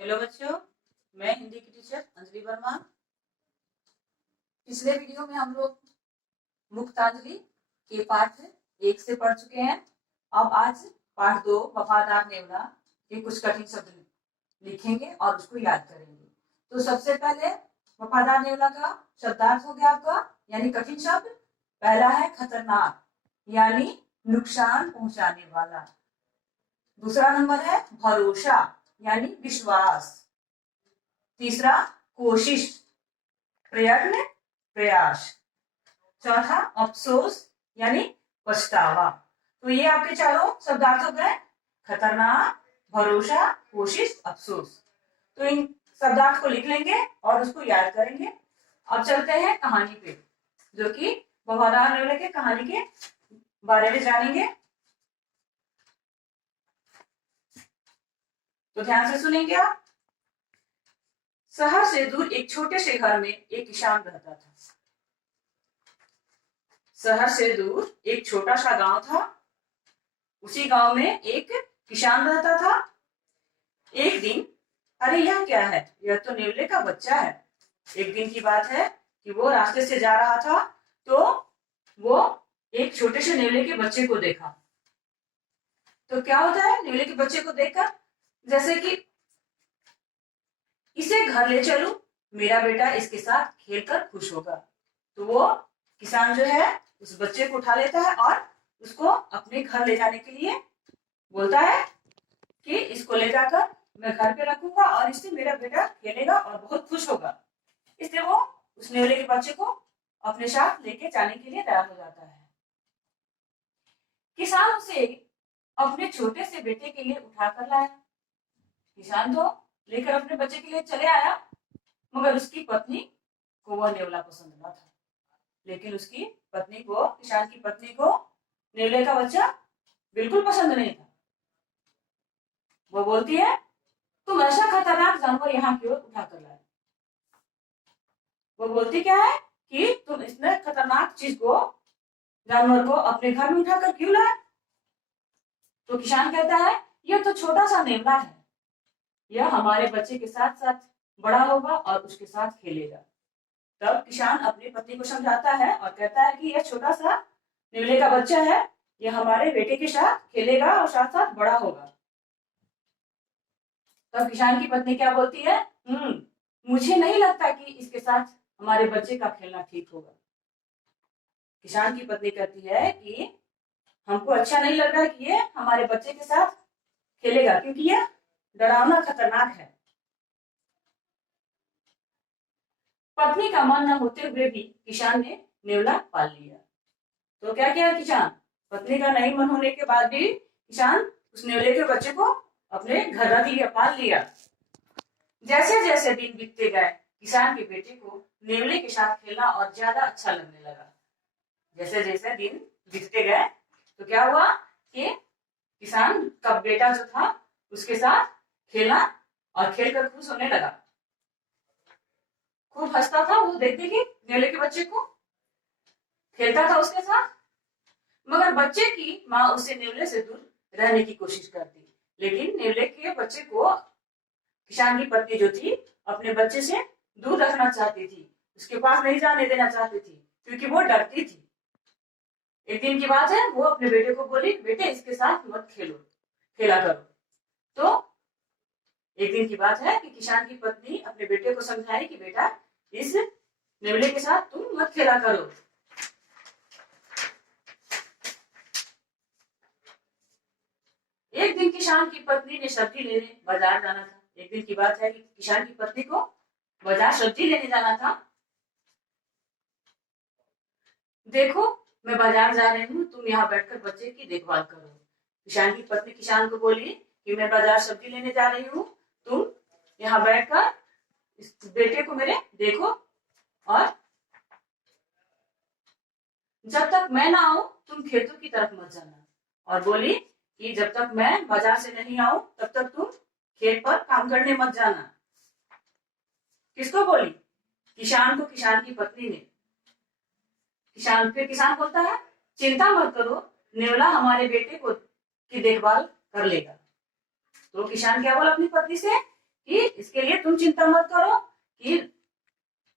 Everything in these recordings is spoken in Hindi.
हेलो बच्चों, मैं हिंदी की टीचर अंजलि वर्मा। पिछले वीडियो में हम लोग मुक्तांजलि के पाठ 1 से पढ़ चुके हैं। अब आज पाठ 2 वफादार नेवला के कुछ कठिन शब्द लिखेंगे और उसको याद करेंगे। तो सबसे पहले वफादार नेवला का शब्दार्थ हो गया आपका, यानी कठिन शब्द। पहला है खतरनाक, यानी नुकसान पहुंचाने वाला। दूसरा नंबर है भरोसा, यानी विश्वास। तीसरा कोशिश, प्रयत्न, प्रयास। चौथा अफसोस, यानी पछतावा। तो ये आपके चारों शब्दार्थ हो गए, खतरनाक, भरोसा, कोशिश, अफसोस। तो इन शब्दार्थ को लिख लेंगे और उसको याद करेंगे। अब चलते हैं कहानी पे, जो कि वफादार नेवले के कहानी के बारे में जानेंगे। तो ध्यान से सुनेंगे आप। शहर से दूर एक छोटे से घर में एक किसान रहता था। शहर से दूर एक छोटा सा गांव था। उसी गांव में एक किसान रहता था। एक दिन, अरे यह क्या है, यह तो नेवले का बच्चा है। एक दिन की बात है कि वो रास्ते से जा रहा था, तो वो एक छोटे से नेवले के बच्चे को देखा। तो क्या होता है नेवले के बच्चे को देखकर, जैसे कि इसे घर ले चलूं, मेरा बेटा इसके साथ खेलकर खुश होगा। तो वो किसान जो है उस बच्चे को उठा लेता है और उसको अपने घर ले जाने के लिए बोलता है कि इसको ले जाकर मैं घर पे रखूंगा और इससे मेरा बेटा खेलेगा और बहुत खुश होगा। इसलिए वो उस नेवले के बच्चे को अपने साथ लेके जाने के लिए तैयार हो जाता है। किसान उसे अपने छोटे से बेटे के लिए उठा कर लाया। किसान तो लेकर अपने बच्चे के लिए चले आया, मगर उसकी पत्नी को वह नेवला पसंद न था। लेकिन उसकी पत्नी को, किसान की पत्नी को नेवले का बच्चा बिल्कुल पसंद नहीं था। वो बोलती है, तुम ऐसा खतरनाक जानवर यहाँ क्यों उठा कर लाए। वो बोलती क्या है कि तुम इतने खतरनाक चीज को, जानवर को अपने घर में उठाकर क्यों लाए। तो किसान कहता है, यह तो छोटा सा नेवला है, यह हमारे बच्चे के साथ साथ बड़ा होगा और उसके साथ खेलेगा। तब किसान अपनी पत्नी को समझाता है और कहता है कि यह छोटा सा नेवले का बच्चा है, यह हमारे बेटे के साथ खेलेगा और साथ साथ बड़ा होगा। तब किसान की पत्नी क्या बोलती है, मुझे नहीं लगता कि इसके साथ हमारे बच्चे का खेलना ठीक होगा। किसान की पत्नी कहती है कि हमको अच्छा नहीं लग रहा कि ये हमारे बच्चे के साथ खेलेगा, क्योंकि यह डरावना, खतरनाक है। पत्नी का मन न होते हुए भी किसान ने नेवला पाल लिया। तो क्या किया किसान, पत्नी का नहीं मन होने के बाद भी किसान उस नेवले के बच्चे को अपने घर रख लिया, पाल लिया। जैसे जैसे दिन बीतते गए, किसान के बेटे को नेवले के साथ खेलना और ज्यादा अच्छा लगने लगा। जैसे जैसे दिन बीतते गए तो क्या हुआ कि किसान का बेटा जो था उसके साथ खेलना और खेलकर खुश होने लगा। खूब हंसता था वो देख के नेवले के बच्चे को, खेलता था उसके साथ। मगर बच्चे की माँ उसे नेवले से दूर रहने की कोशिश करती, लेकिन नेवले के बच्चे को किसान की पत्नी जो थी अपने बच्चे से दूर रखना चाहती थी, उसके पास नहीं जाने देना चाहती थी, क्योंकि वो डरती थी। एक दिन की बात है, वो अपने बेटे को बोली, बेटे इसके साथ मत खेलो, खेला करो। तो एक दिन की बात है कि किसान की पत्नी अपने बेटे को समझाई कि बेटा इस नेवले के साथ तुम मत खेला करो। एक दिन किसान की पत्नी ने सब्जी लेने बाजार जाना था। एक दिन की बात है कि किसान की पत्नी को बाजार सब्जी लेने जाना था। देखो मैं बाजार जा रही हूँ, तुम यहाँ बैठकर बच्चे की देखभाल करो। किसान की पत्नी किसान को बोली कि मैं बाजार सब्जी लेने जा रही हूँ, तुम यहाँ बैठकर इस बेटे को मेरे देखो, और जब तक मैं ना आऊं तुम खेतों की तरफ मत जाना। और बोली कि जब तक मैं बाजार से नहीं आऊं तब तक तुम खेत पर काम करने मत जाना। किसको बोली, किसान को, किसान की पत्नी ने। किसान बोलता है, चिंता मत करो, नेवला हमारे बेटे को की देखभाल कर लेगा। तो किसान क्या बोला अपनी पत्नी से कि इसके लिए तुम चिंता मत करो कि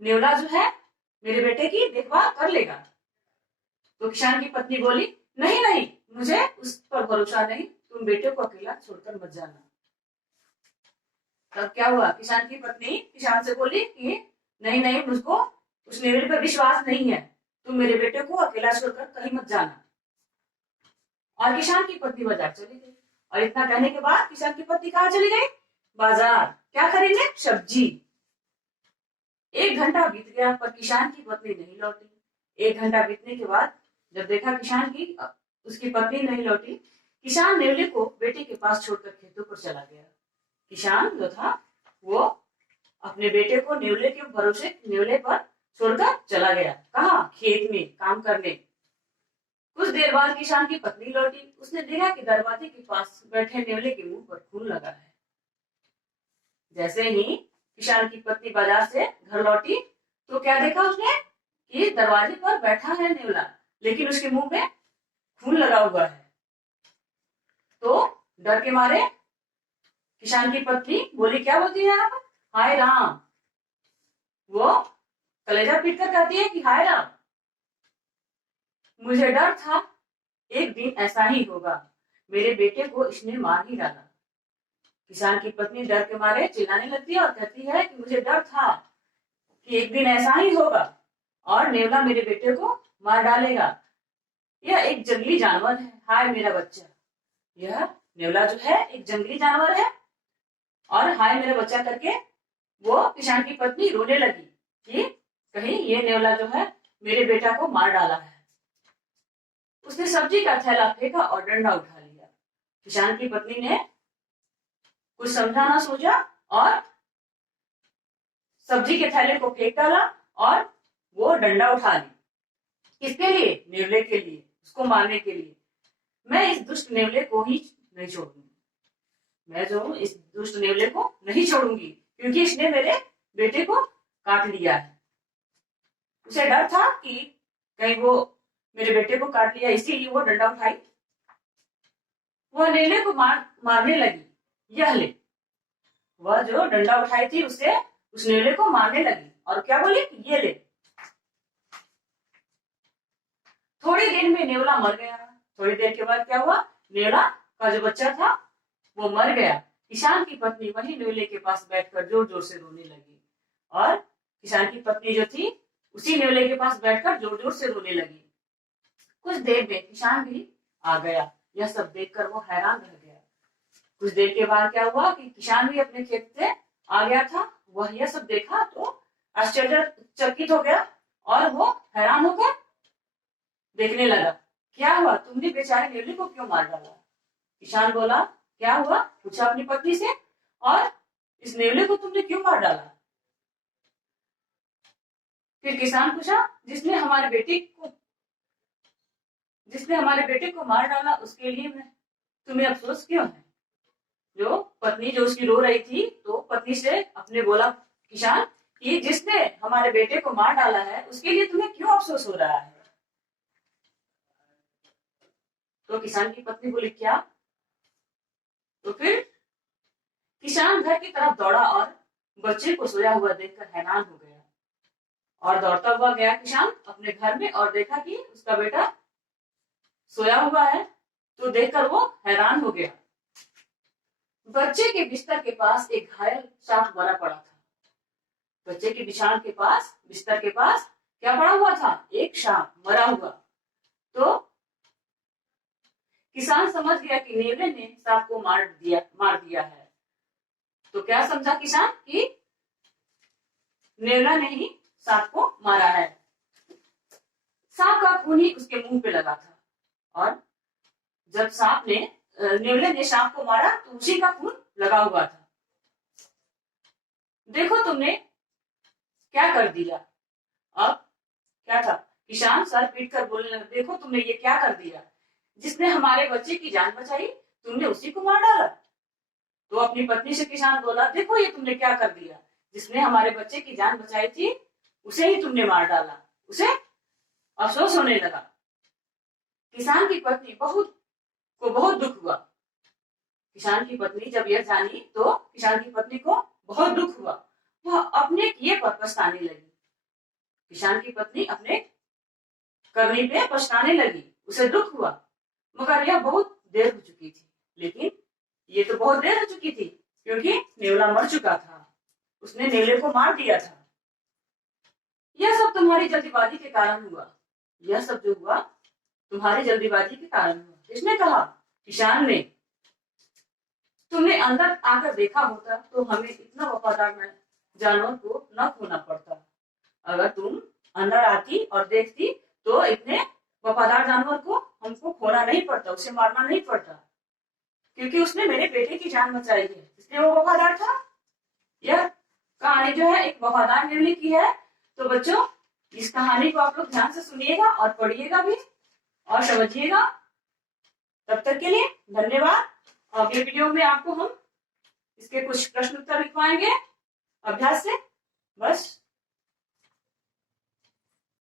नेवला जो है मेरे बेटे की देखभाल कर लेगा। तो किसान की पत्नी बोली, नहीं नहीं, मुझे उस पर भरोसा नहीं, तुम बेटे को अकेला छोड़कर मत जाना। तब क्या हुआ, किसान की पत्नी किसान से बोली कि नहीं नहीं, मुझको उस नेवले पर विश्वास नहीं है, तुम मेरे बेटे को अकेला छोड़कर कहीं मत जाना। और किसान की पत्नी बाजार चली गई। और इतना कहने के बाद किसान की पत्नी कहाँ चली गई, बाजार। क्या खरीदने, सब्जी। 1 घंटा बीत गया पर किसान की पत्नी नहीं लौटी। 1 घंटा बीतने के बाद जब देखा किसान की उसकी पत्नी नहीं लौटी, किसान नेवले को बेटे के पास छोड़कर खेतों पर चला गया। किसान जो था वो अपने बेटे को नेवले के भरोसे नेवले पर छोड़कर चला गया। कहाँ, खेत में काम करने। कुछ देर बाद किसान की पत्नी लौटी। उसने देखा कि दरवाजे के पास बैठे नेवले के मुंह पर खून लगा है। जैसे ही किसान की पत्नी बाजार से घर लौटी तो क्या देखा उसने कि दरवाजे पर बैठा है नेवला, लेकिन उसके मुंह में खून लगा हुआ है। तो डर के मारे किसान की पत्नी बोली, क्या बोलती है आप, हाय राम। वो कलेजा पीट कर कहती है कि हाय राम, मुझे डर था एक दिन ऐसा ही होगा, मेरे बेटे को इसने मार ही डाला। किसान की पत्नी डर के मारे चिल्लाने लगती है और कहती है कि मुझे डर था कि एक दिन ऐसा ही होगा और नेवला मेरे बेटे को मार डालेगा। यह एक जंगली जानवर है, हाय मेरा बच्चा। यह नेवला जो है एक जंगली जानवर है और हाय मेरा बच्चा करके वो किसान की पत्नी रोने लगी कि कहीं ये नेवला जो है मेरे बेटा को मार डाला है। उसने सब्जी का थैला फेंका और डंडा उठा लिया। किसान की पत्नी ने कुछ समझा ना सोचा और सब्जी के थैले को फेंक डाला और वो डंडा उठा ली। किसके लिए, नेवले के लिए, उसको मारने के लिए। मैं इस दुष्ट नेवले को ही नहीं छोड़ूंगी, मैं जो हूँ इस दुष्ट नेवले को नहीं छोड़ूंगी, क्योंकि इसने मेरे बेटे को काट लिया है। उसे डर था कि कहीं वो मेरे बेटे को काट लिया, इसीलिए वो डंडा उठाई। वह नेवले को मारने लगी। यह ले, वह जो डंडा उठाई थी उससे उस नेवले को मारने लगी और क्या बोली, ये ले। थोड़ी देर में नेवला मर गया। थोड़ी देर के बाद क्या हुआ, नेवला का जो बच्चा था वो मर गया। किसान की पत्नी वही नेवले के पास बैठकर जोर जोर से रोने लगी और किसान की पत्नी जो थी उसी नेवले के पास बैठकर जोर जोर से रोने लगी। कुछ देर में किसान भी आ गया। यह सब देखकर वो हैरान रह गया। कुछ देर के बाद क्या हुआ कि किसान भी अपने खेत से आ गया था। वह यह सब देखा तो आश्चर्यचकित हो गया और वो हैरान होकर देखने लगा। क्या हुआ, तुमने बेचारे नेवले को क्यों मार डाला? किसान बोला, क्या हुआ, पूछा अपनी पत्नी से, और इस नेवले को तुमने क्यों मार डाला? फिर किसान पूछा, जिसने हमारे बेटे को मार डाला उसके लिए मैं तुम्हें अफसोस क्यों है? जो पत्नी जो उसकी रो रही थी तो पत्नी से अपने बोला किसान कि जिसने हमारे बेटे को मार डाला है उसके लिए तुम्हें क्यों अफसोस हो रहा है? तो किसान की पत्नी बोली, क्या? तो फिर किसान घर की तरफ दौड़ा और बच्चे को सोया हुआ देखकर हैरान हो गया और दौड़ता हुआ गया किसान अपने घर में और देखा कि उसका बेटा सोया हुआ है। तो देखकर वो हैरान हो गया। बच्चे के बिस्तर के पास एक घायल सांप मरा पड़ा था। बच्चे के बिस्तर के पास क्या पड़ा हुआ था, एक सांप मरा हुआ। तो किसान समझ गया कि नेवले ने सांप को मार दिया है। तो क्या समझा किसान कि नेवला ने ही सांप को मारा है। सांप का खून ही उसके मुंह पे लगा था और जब नेवले ने सांप को मारा तो उसी का खून लगा हुआ था। देखो तुमने क्या कर दिया। अब क्या था, किसान सर पीट कर बोलने लगा, देखो तुमने ये क्या कर दिया, जिसने हमारे बच्चे की जान बचाई तुमने उसी को मार डाला। तो अपनी पत्नी से किसान बोला, देखो ये तुमने क्या कर दिया, जिसने हमारे बच्चे की जान बचाई थी उसे ही तुमने मार डाला। उसे अफसोस होने लगा। किसान की पत्नी बहुत दुख हुआ। किसान की पत्नी जब यह जानी तो किसान की पत्नी को बहुत दुख हुआ, वह अपने किए पर पछताने लगी। किसान की पत्नी अपने करनी पे पछताने लगी, उसे दुख हुआ, मगर यह बहुत देर हो चुकी थी। लेकिन ये तो बहुत देर हो चुकी थी, क्योंकि नेवला मर चुका था, उसने नेवले को मार दिया था। यह सब तुम्हारी जल्दीबाजी के कारण हुआ, यह सब जो हुआ तुम्हारी जल्दीबाजी के कारण हुआ। किसने कहा? किसान ने। तुमने अंदर आकर देखा होता तो हमें इतना वफादार जानवर को न खोना पड़ता। अगर तुम अंदर आती और देखती तो इतने वफादार जानवर को हमको खोना नहीं पड़ता, उसे मारना नहीं पड़ता, क्योंकि उसने मेरे बेटे की जान बचाई है, इसलिए वो वफादार था। यह कहानी जो है एक वफादार नेवले की है। तो बच्चों, इस कहानी को आप लोग ध्यान से सुनिएगा और पढ़िएगा भी और समझिएगा। तब तक के लिए धन्यवाद। अगले वीडियो में आपको हम इसके कुछ प्रश्न उत्तर लिखवाएंगे अभ्यास से। बस